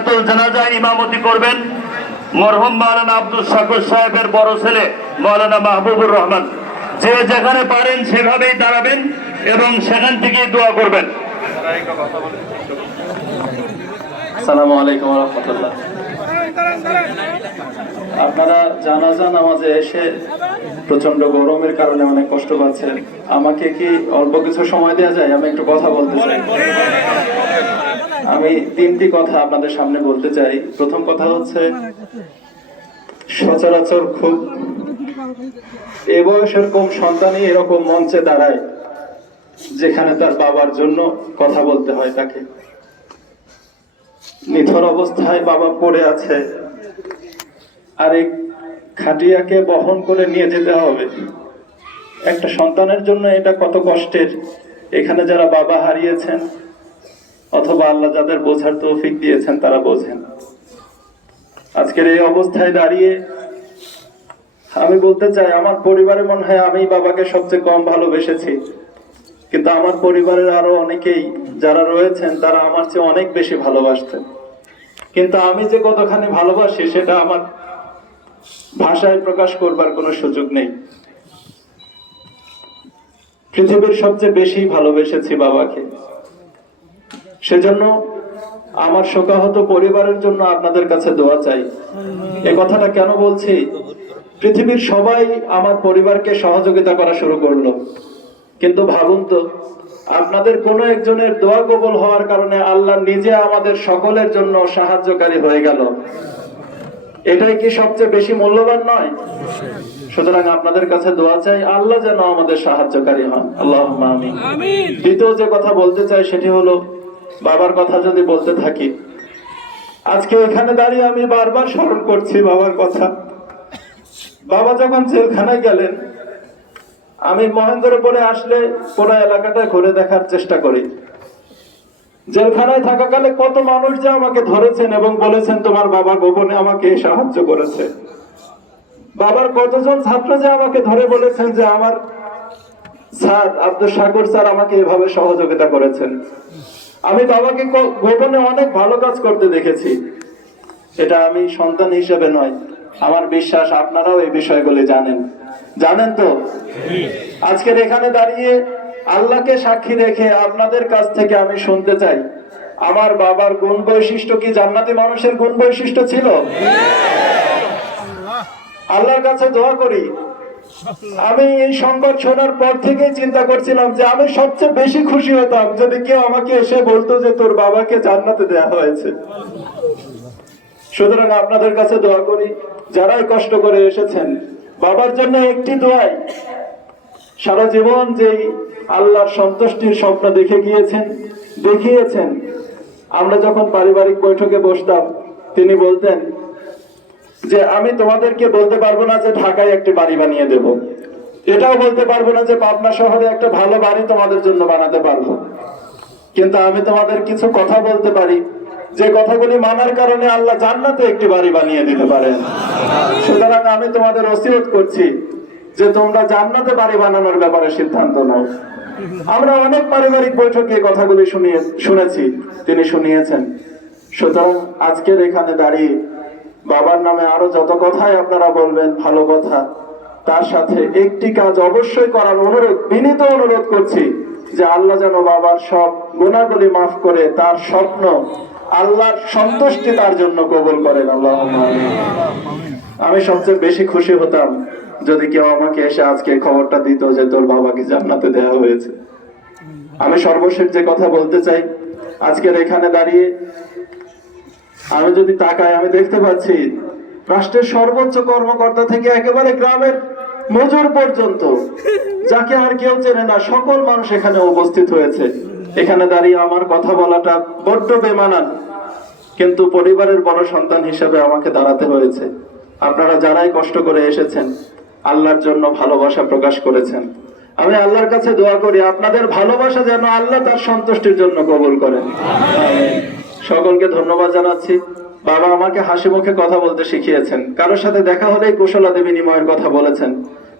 সালাতুল জানাজায় ইমামতি করবেন মরহুম মাওলানা আব্দুল শাকুর সাহেবের বড় ছেলে মাওলানা মাহবুবুর রহমান। যে যেখানে পারেন সেভাবেই দাঁড়াবেন এবং সেখান থেকেই দোয়া করবেন। আসসালামু আলাইকুম রহমতুল্লাহ। আপনারা জানাজা নামাজে এসে প্রচণ্ড গরমের কারণে অনেক কষ্ট পাচ্ছেন। আমাকে কি অল্প কিছু সময় দেওয়া যায়? আমি একটু কথা বলতে চাই। আমি তিনটি কথা আপনাদের সামনে বলতে চাই। প্রথম কথা হচ্ছে সচরাচর খুব এ বয়সের কম সন্তানই এরকম মঞ্চে দাঁড়ায় যেখানে তার বাবার জন্য কথা বলতে হয় তাকে। নিথর অবস্থায় বাবা পড়ে আছে। আর এই খাটিয়াকে বহন করে নিয়ে যেতে হবে। একটা সন্তানের জন্য এটা কত কষ্টের। এখানে যারা বাবা হারিয়েছেন অথবা আল্লাহ যাদের বোঝার তৌফিক দিয়েছেন, তারা বোঝেন। আজকের এই অবস্থায় দাঁড়িয়ে আমি বলতে চাই, আমার পরিবারে মনে হয় আমি বাবাকে সবচেয়ে কম ভালোবেসেছি। কিন্তু আমার পরিবারের আরও অনেকেই যারা রয়েছেন, তারা আমার চেয়ে অনেক বেশি ভালোবাসতেন। কিন্তু আমি যে কতখানি ভালোবাসি, সেটা আমার ভাষায় প্রকাশ করবার কোনো সুযোগ নেই। পৃথিবীর সবচেয়ে বেশি ভালোবেসেছি বাবাকে। সেজন্য আমার শোকাহত পরিবারের জন্য আপনাদের কাছে দোয়া চাই। এ কথাটা কেন বলছি? পৃথিবীর সবাই আমার পরিবারকে সহযোগিতা করা শুরু করল। কিন্তু ভাবুন তো, আপনাদের কোনো একজনের দোয়া কবল হওয়ার কারণে আল্লাহ নিজে আমাদের সকলের জন্য সাহায্যকারী হয়ে গেল। এটাই কি সবচেয়ে বেশি মূল্যবান নয়? সুতরাং আপনাদের কাছে দোয়া চাই আল্লাহ যেন আমাদের সাহায্যকারী হন। আল্লাহ দ্বিতীয় যে কথা বলতে চাই সেটি হলো বাবার কথা যদি বলতে থাকি আজকে এখানে দাঁড়িয়ে আমি বারবার স্মরণ করছি বাবার কথা। বাবা যখন জেলখানায় গেলেন আমি মহেন্দ্রপুরে আসলে পুরো এলাকাটা ঘুরে দেখার চেষ্টা করি। জেলখানায় থাকাকালে কত মানুষ যে আমাকে ধরেছেন এবং বলেছেন তোমার বাবা গোপনে আমাকে সাহায্য করেছে। বাবার কতজন ছাত্র যে আমাকে ধরে বলেছেন যে আমার স্যার আব্দুল সাগর স্যার আমাকে এভাবে সহযোগিতা করেছেন। আমি বাবাকে গোপনে অনেক ভালো কাজ করতে দেখেছি। এটা আমি সন্তান হিসেবে নয় আমার বিশ্বাস আপনারাও এই বিষয়গুলি জানেন। জানেন তো? আজকের এখানে দাঁড়িয়ে আল্লাহকে সাক্ষী রেখে আপনাদের কাছ থেকে আমি শুনতে চাই। আমার বাবার গুণ বৈশিষ্ট্য কি? জান্নাতি মানুষের গুণ বৈশিষ্ট্য ছিল? আল্লাহর কাছে দোয়া করি। আমি এই সংবাদ শোনার পর থেকেই চিন্তা করছিলাম যে আমি সবচেয়ে বেশি খুশি হতাম যদি কেউ আমাকে এসে বলতো যে তোর বাবাকে জান্নাতে দেয়া হয়েছে। সুতরাং আপনাদের কাছে দোয়া করি। যারাই কষ্ট করে এসেছেন, বাবার জন্য একটি দোয়াই সারা জীবন যেই আল্লাহর সন্তুষ্টির স্বপ্ন দেখে গিয়েছেন, দেখিয়েছেন, আমরা যখন পারিবারিক বৈঠকে বসতাম, তিনি বলতেন যে, আমি তোমাদেরকে বলতে পারব না যে, ঢাকায় একটি বাড়ি বানিয়ে দেব। এটাও বলতে পারব না যে, পাবনা শহরে একটা ভালো বাড়ি তোমাদের জন্য বানাতে পারব। কিন্তু আমি তোমাদের কিছু কথা বলতে পারি। যে কথাগুলি মানার কারণে আল্লাহ জান্নাতে একটি বাড়ি বানিয়ে দিতে পারেন। সুতরাং আমি তোমাদের ওসিয়ত করছি যে তোমরা জান্নাতে বাড়ি বানানোর ব্যাপারে সিদ্ধান্ত নাও। আমরা অনেক পারিবারিক বৈঠকে কথাগুলি শুনিয়ে শুনেছি। তিনি শুনিয়েছেন। সুতরাং আজকের এখানে দাঁড়িয়ে বাবার নামে আরও যত কথাই আপনারা বলবেন, ভালো কথা। তার সাথে একটি কাজ অবশ্যই করার অনুরোধ, বিনীত অনুরোধ করছি যে আল্লাহ যেন বাবার সব গুণাগুলি মাফ করে তার স্বপ্ন আল্লাহর সন্তুষ্টি তার জন্য কবুল করেন। আল্লাহ আমি সবচেয়ে বেশি খুশি হতাম যদি কেউ আমাকে এসে আজকে খবরটা দিত যে তোর বাবাকে জান্নাতে দেওয়া হয়েছে। আমি সর্বশেষ যে কথা বলতে চাই, আজকের এখানে দাঁড়িয়ে আমি যদি তাকাই, আমি দেখতে পাচ্ছি রাষ্ট্রের সর্বোচ্চ কর্মকর্তা থেকে একেবারে গ্রামের মজুর পর্যন্ত, যাকে আর কেউ চেনে না, সকল মানুষ এখানে উপস্থিত হয়েছে। এখানে দাঁড়িয়ে আমার কথা বলাটা বড্ড বেমানান, কিন্তু পরিবারের বড় সন্তান হিসেবে আমাকে দাঁড়াতে হয়েছে। আপনারা যারাই কষ্ট করে এসেছেন, আল্লাহর জন্য ভালোবাসা প্রকাশ করেছেন। আমি আল্লাহর কাছে দোয়া করি, আপনাদের ভালোবাসা যেন আল্লাহ তার সন্তুষ্টির জন্য কবুল করেন। সকলকে ধন্যবাদ জানাচ্ছি। বাবা আমাকে হাসি মুখে কথা বলতে শিখিয়েছেন। কারোর সাথে দেখা হলেই কুশলাদি বিনিময়ের কথা বলেছেন।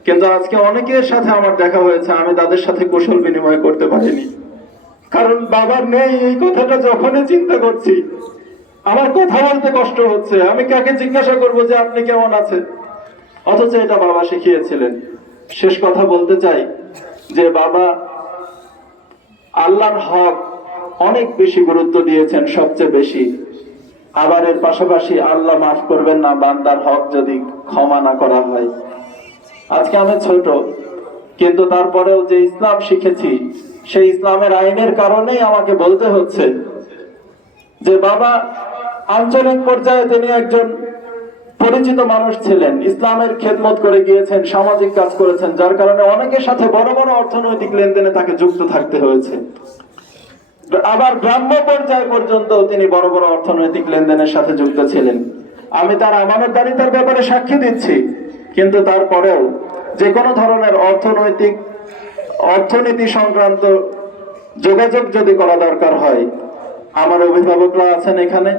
কিন্তু আজকে অনেকের সাথে আমার দেখা হয়েছে, আমি তাদের সাথে কুশল বিনিময় করতে পারিনি। কারণ বাবার নেই, এই কথাটা যখনই চিন্তা করছি আমার কথা বলতে কষ্ট হচ্ছে। আমি কাকে জিজ্ঞাসা করব যে আপনি কেমন আছেন? অথচ এটা বাবা শিখিয়েছিলেন। শেষ কথা বলতে চাই যে বাবা আল্লাহর হক অনেক বেশি গুরুত্ব দিয়েছেন, সবচেয়ে বেশি। আবার এর পাশাপাশি আল্লাহ মাফ করবেন না, বান্দার হক যদি ক্ষমা না করা হয়। আজকে আমি ছোট, কিন্তু তারপরেও যে ইসলাম শিখেছি, সেই ইসলামের আইনের কারণেই আমাকে বলতে হচ্ছে যে বাবা আঞ্চলিক পর্যায়ে তিনি একজন পরিচিত মানুষ ছিলেন। ইসলামের খেদমত করে গিয়েছেন, সামাজিক কাজ করেছেন, যার কারণে অনেকের সাথে বড় বড় অর্থনৈতিক লেনদেনে তাকে যুক্ত থাকতে হয়েছে। আবার গ্রাম্য পর্যায় পর্যন্ত তিনি বড় বড় অর্থনৈতিক লেনদেনের সাথে যুক্ত ছিলেন। আমি তার আমানতদারিতার ব্যাপারে সাক্ষী দিচ্ছি, কিন্তু তারপরেও যে কোনো ধরনের অর্থনৈতিক, অর্থনীতি সংক্রান্ত যোগাযোগ যদি করা দরকার হয়, আমার অভিভাবকরা আছেন এখানে।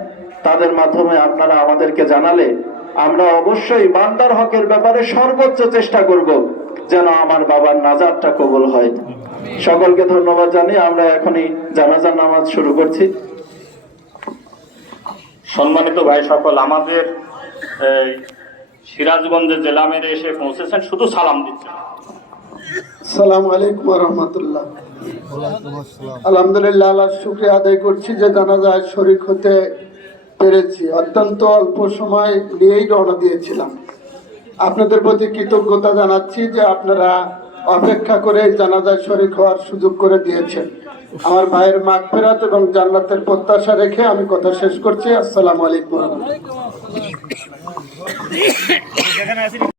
তাদের মাধ্যমে আপনারা আমাদেরকে জানালে আমরা অবশ্যই বান্দার হকের ব্যাপারে সর্বোচ্চ চেষ্টা করব যেন আমার বাবার নাজারটা কবল হয়। সকলকে ধন্যবাদ জানিয়ে আমরা এখনই জানাজার নামাজ শুরু করছি। সম্মানিত ভাই সকল আমাদের এই, সিরাজগঞ্জের জেলা মেরে এসে পৌঁছেছেন শুধু সালাম দিচ্ছেন সালাম আলাইকুম রহমতুল্লাহ। আলহামদুলিল্লাহ আল্লাহ শুক্রিয়া আদায় করছি যে জানাজায় শরিক হতে পেরেছি। অত্যন্ত অল্প সময় নিয়েই রওনা দিয়েছিলাম। আপনাদের প্রতি কৃতজ্ঞতা জানাচ্ছি যে আপনারা অপেক্ষা করে জানাজায় শরিক হওয়ার সুযোগ করে দিয়েছেন। আমার ভাইয়ের মাগফেরাত এবং জান্নাতের প্রত্যাশা রেখে আমি কথা শেষ করছি। আসসালাম আলাইকুম।